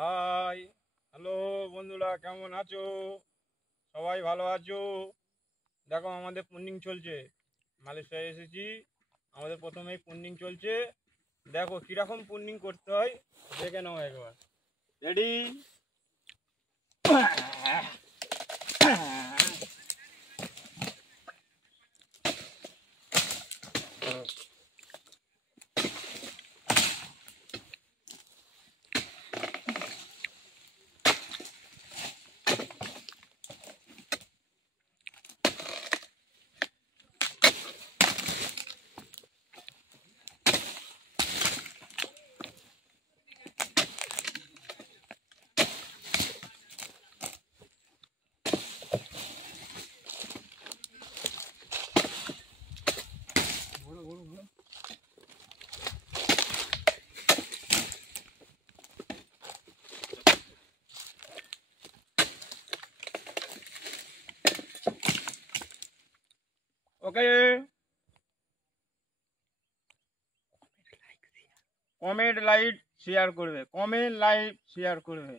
High, hello বন্ধুরা, কেমন আছো? সবাই ভালো আছো? দেখো আমাদের পুন্ডিং চলছে। মালয়েশিয়ায় এসেছি, আমাদের প্রথমেই পুন্ডিং চলছে। দেখো কিরকম পুন্ডিং করতে হয় দেখে নাও একবার। রেডি? ওকে, কমেন্ট লাইক শেয়ার করবে, কমেন্ট লাইক শেয়ার করবে।